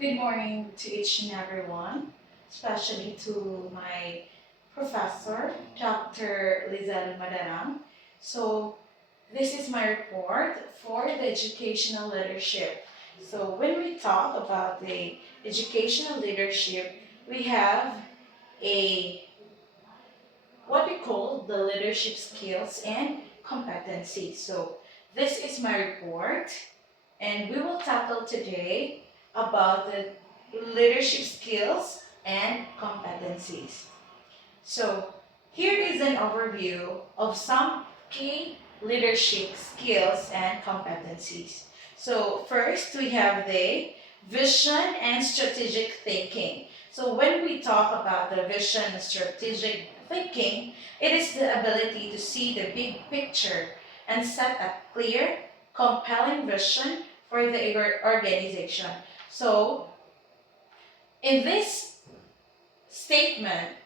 Good morning to each and everyone, especially to my professor, Dr. Lizelle Madarang. So, this is my report for the educational leadership. So, when we talk about the educational leadership, we have a what we call the leadership skills and competencies. So, this is my report, and we will tackle today about the leadership skills and competencies. So, here is an overview of some key leadership skills and competencies. So, first we have the vision and strategic thinking. So, when we talk about the vision and strategic thinking, it is the ability to see the big picture and set a clear, compelling vision for the organization. So, in this statement,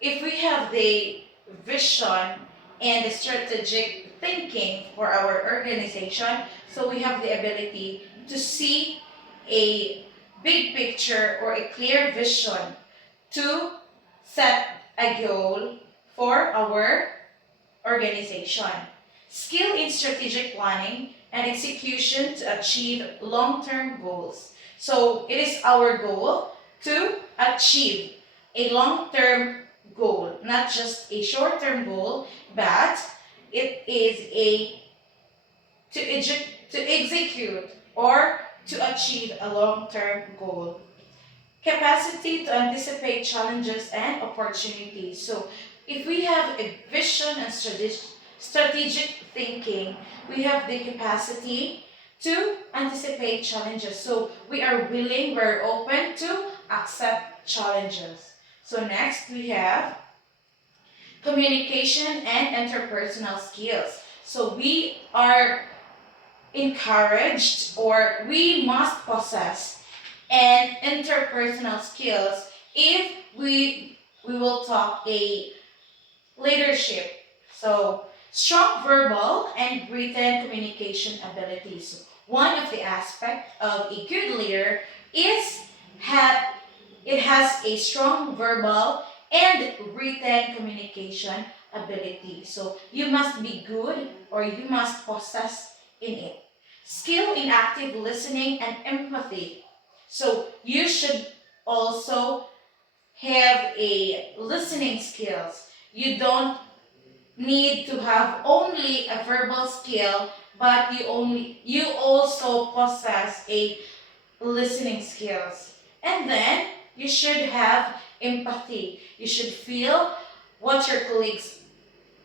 if we have the vision and the strategic thinking for our organization, so we have the ability to see a big picture or a clear vision to set a goal for our organization. Skill in strategic planning and execution to achieve long-term goals. So it is our goal to achieve a long-term goal, not just a short-term goal, but it is a to execute or to achieve a long-term goal. Capacity to anticipate challenges and opportunities. So if we have a vision and strategic thinking, we have the capacity to anticipate challenges. So we are willing, we're open to accept challenges. So next we have communication and interpersonal skills. So we are encouraged or we must possess and interpersonal skills if we will talk a leadership. So strong verbal and written communication abilities. One of the aspects of a good leader is it has a strong verbal and written communication ability. So you must be good or you must possess in it. Skill in active listening and empathy. So you should also have a listening skills. You don't need to have only a verbal skill, but you also possess a listening skills. And then you should have empathy. You should feel what your colleagues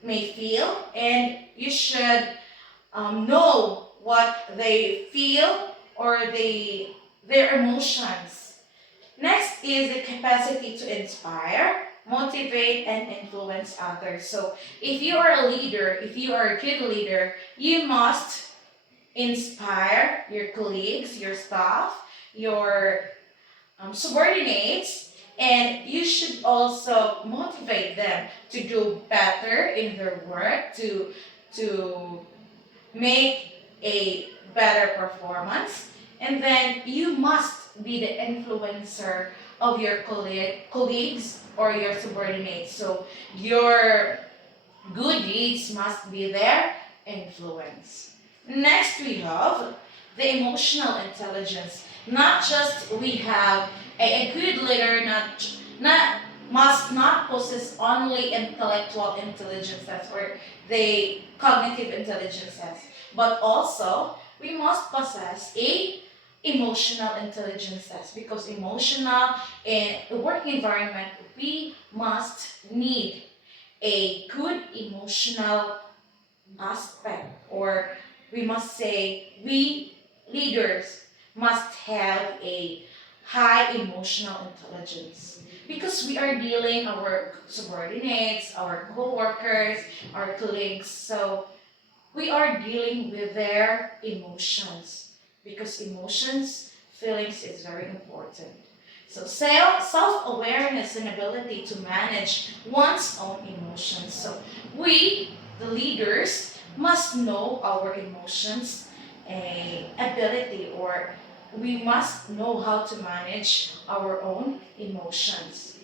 may feel, and you should know what they feel or their emotions. Next is the capacity to inspire, motivate, and influence others. So if you are a leader, if you are a good leader, you must inspire your colleagues, your staff, your subordinates, and you should also motivate them to do better in their work, to make a better performance. And then you must be the influencer of your colleagues or your subordinates. So your good deeds must be their influence. Next, we have the emotional intelligence. Not just we have a good leader, not must not possess only intellectual intelligences or the cognitive intelligences, but also we must possess a emotional intelligences because emotional in the work environment we must need a good emotional aspect, or we must say we leaders must have a high emotional intelligence because we are dealing our subordinates, our co-workers, our colleagues. So we are dealing with their emotions because emotions, feelings is very important. So self-awareness and ability to manage one's own emotions. So we, the leaders, must know our emotions, a ability or we must know how to manage our own emotions.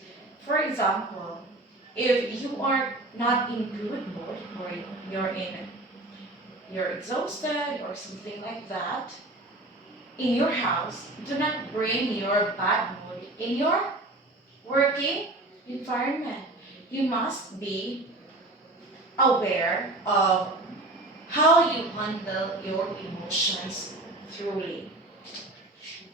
For example, if you are not in good mood or you're exhausted or something like that, in your house, do not bring your bad mood in your working environment. You must be aware of how you handle your emotions truly.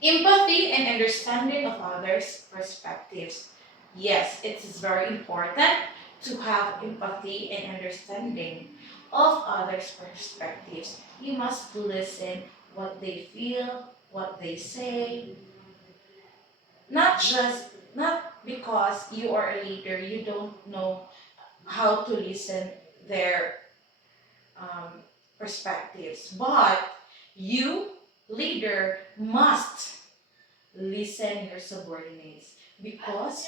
Empathy and understanding of others' perspectives. Yes, it is very important to have empathy and understanding of others' perspectives. You must listen what they feel, what they say, not because you are a leader, you don't know how to listen their um, perspectives, but you, leader, must listen your subordinates because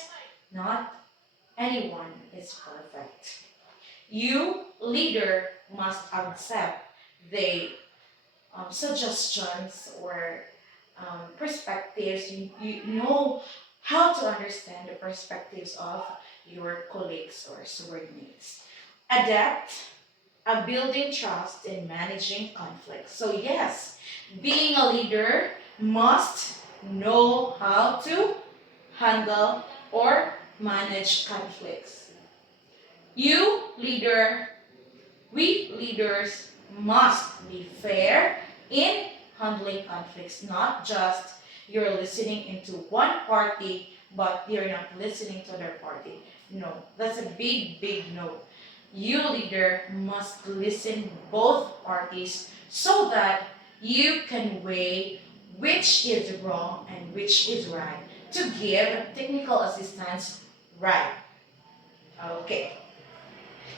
not anyone is perfect. You, leader, must accept the suggestions or perspectives. You know how to understand the perspectives of your colleagues or subordinates. Adapt building trust and managing conflicts. So yes, being a leader must know how to handle or manage conflicts. You, leader, we leaders must be fair in handling conflicts, not just you're listening into one party, but you're not listening to their party. No, that's a big, big no. You, leader, must listen both parties so that you can weigh which is wrong and which is right to give technical assistance right. Okay.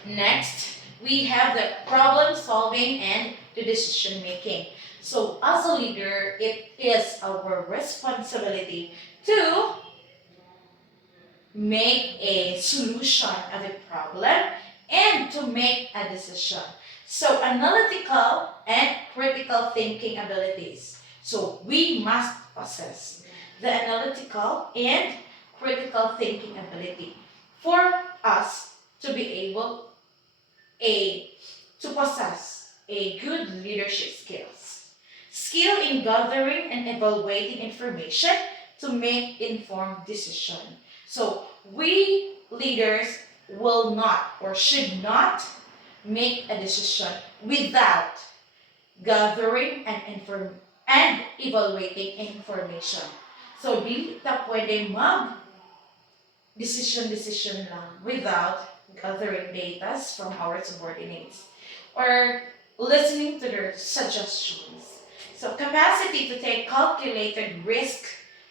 Next, we have the problem solving and the decision making. So as a leader, it is our responsibility to make a solution of a problem and to make a decision. So analytical and critical thinking abilities. So we must possess the analytical and critical thinking ability for us to be able a to possess a good leadership skills. Skill in gathering and evaluating information to make informed decision. So we leaders will not or should not make a decision without gathering and evaluating information. So di ta pwede decision lang without gathering data from our subordinates or listening to their suggestions. So capacity to take calculated risk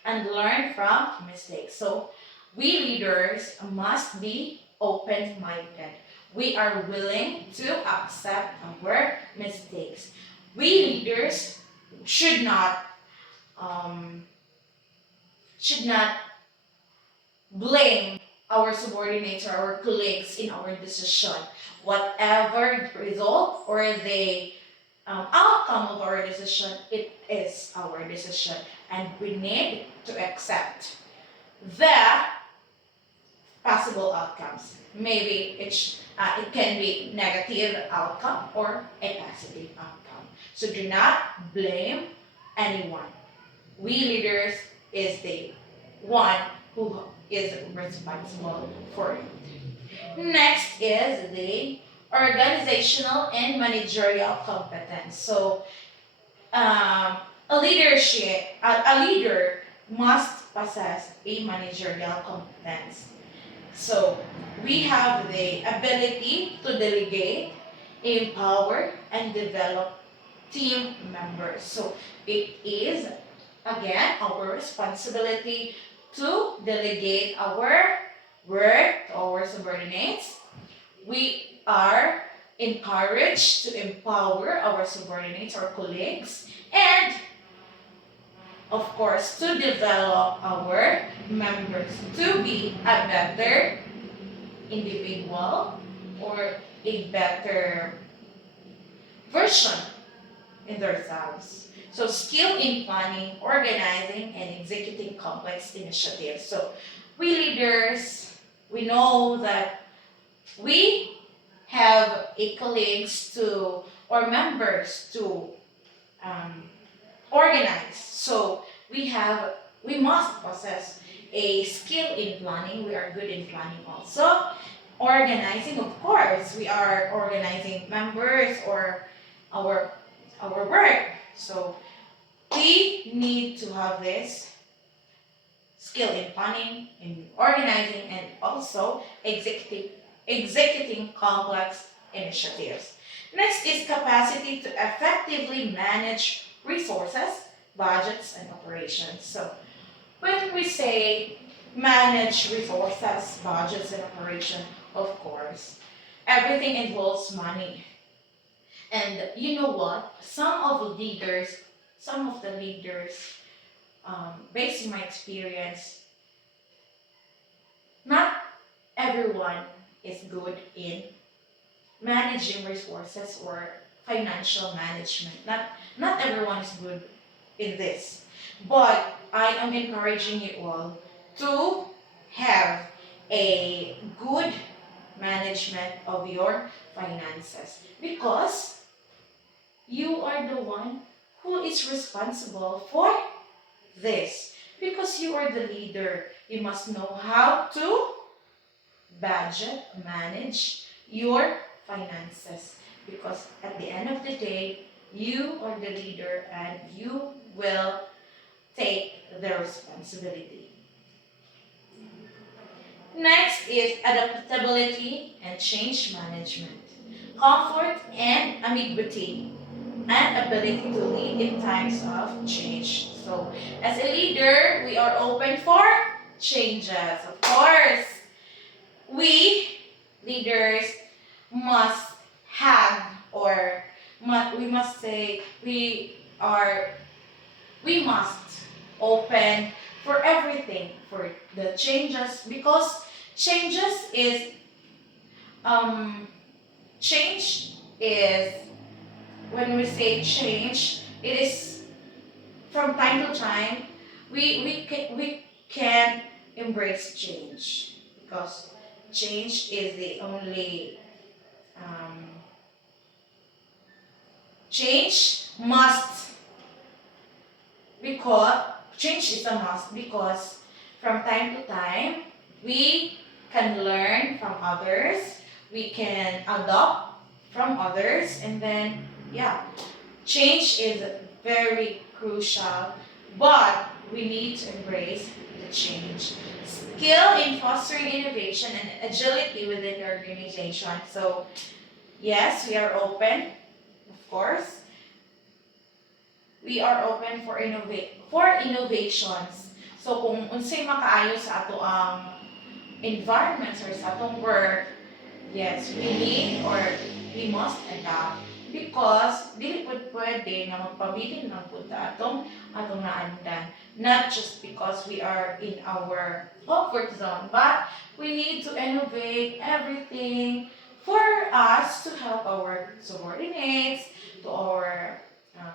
and learn from mistakes. So we leaders must be open-minded. We are willing to accept our mistakes. We leaders should not um, should not blame our subordinates or our colleagues in our decision. Whatever the result or the outcome of our decision, it is our decision. And we need to accept the possible outcomes. Maybe it can be negative outcome or a positive outcome. So do not blame anyone. We leaders is the one who is responsible for it. Next is the organizational and managerial competence. So a leader must possess a managerial competence. So we have the ability to delegate, empower, and develop team members. So it is again our responsibility to delegate our work to our subordinates. We are encouraged to empower our subordinates or colleagues and of course to develop our members to be a better individual or a better version in themselves. So skill in planning, organizing, and executing complex initiatives. So we leaders, we know that we have a colleagues to or members to um, organize. So we must possess a skill in planning. We are good in planning also. Organizing, of course, we are organizing members or our our work. So we need to have this skill in planning, in organizing, and also executing complex initiatives. Next is capacity to effectively manage resources, budgets, and operations. So when we say manage resources, budgets, and operation, of course, everything involves money. And you know what? Some of the leaders, based on my experience, not everyone is good in managing resources or financial management. Not everyone is good in this. But I am encouraging you all to have a good management of your finances because you are the one who is responsible for this. Because you are the leader, you must know how to budget, manage your finances. Because at the end of the day, you are the leader and you will take the responsibility. Next is adaptability and change management. Comfort and ambiguity and ability to lead in times of change. So, as a leader, we are open for changes. Of course, we leaders must have or we must say we must open for everything for the changes because changes is um change is when we say change it is from time to time we can embrace change because change is the only um, change must because change is a must because from time to time we can learn from others, we can adopt from others, and then yeah, change is very crucial, but we need to embrace the change. Skill in fostering innovation and agility within the organization. So yes, we are open, of course, we are open for innovations. So kung unsay makaayo sa ato ang environment or sa atong work, yes, we need or we must adapt because dili pud pwede nga magpabilin lang pud ta atong naandan. Not just because we are in our comfort zone, but we need to innovate everything for us to help our subordinates, to our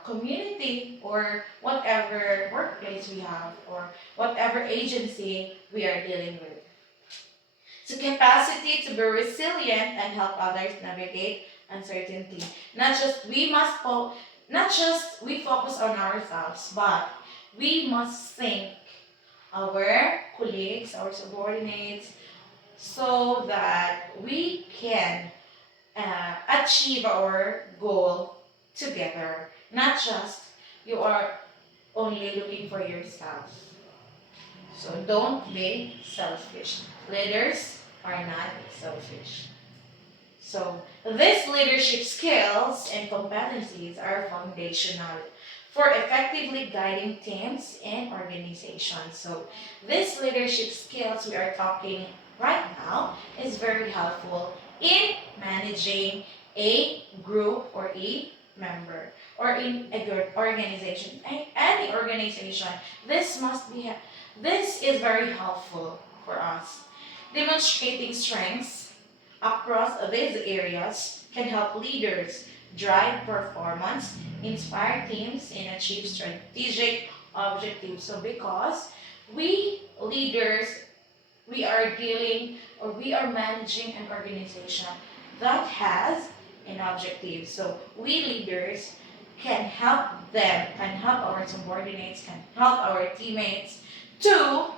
community or whatever workplace we have or whatever agency we are dealing with. So capacity to be resilient and help others navigate uncertainty. Not just we focus on ourselves, but we must think our colleagues, our subordinates, so that we can achieve our goal together. Not just you are only looking for yourself. So don't be selfish. Leaders are not selfish. So these leadership skills and competencies are foundational for effectively guiding teams and organizations. So these leadership skills we are talking right now is very helpful in managing a group or a member or in a good organization, any organization. This is very helpful for us. Demonstrating strengths across these areas can help leaders drive performance, inspire teams, and achieve strategic objectives. So because we leaders, we are dealing or we are managing an organization that has an objective. So we leaders can help them, can help our subordinates, can help our teammates to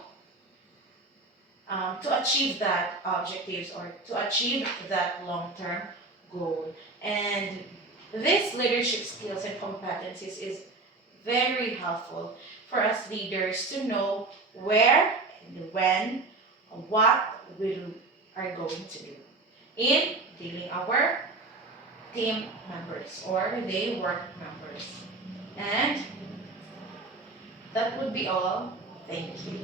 achieve that objectives or to achieve that long-term goal. And this leadership skills and competencies is very helpful for us leaders to know where and when, what we are going to do in dealing our team members or the work members. And that would be all. Thank you.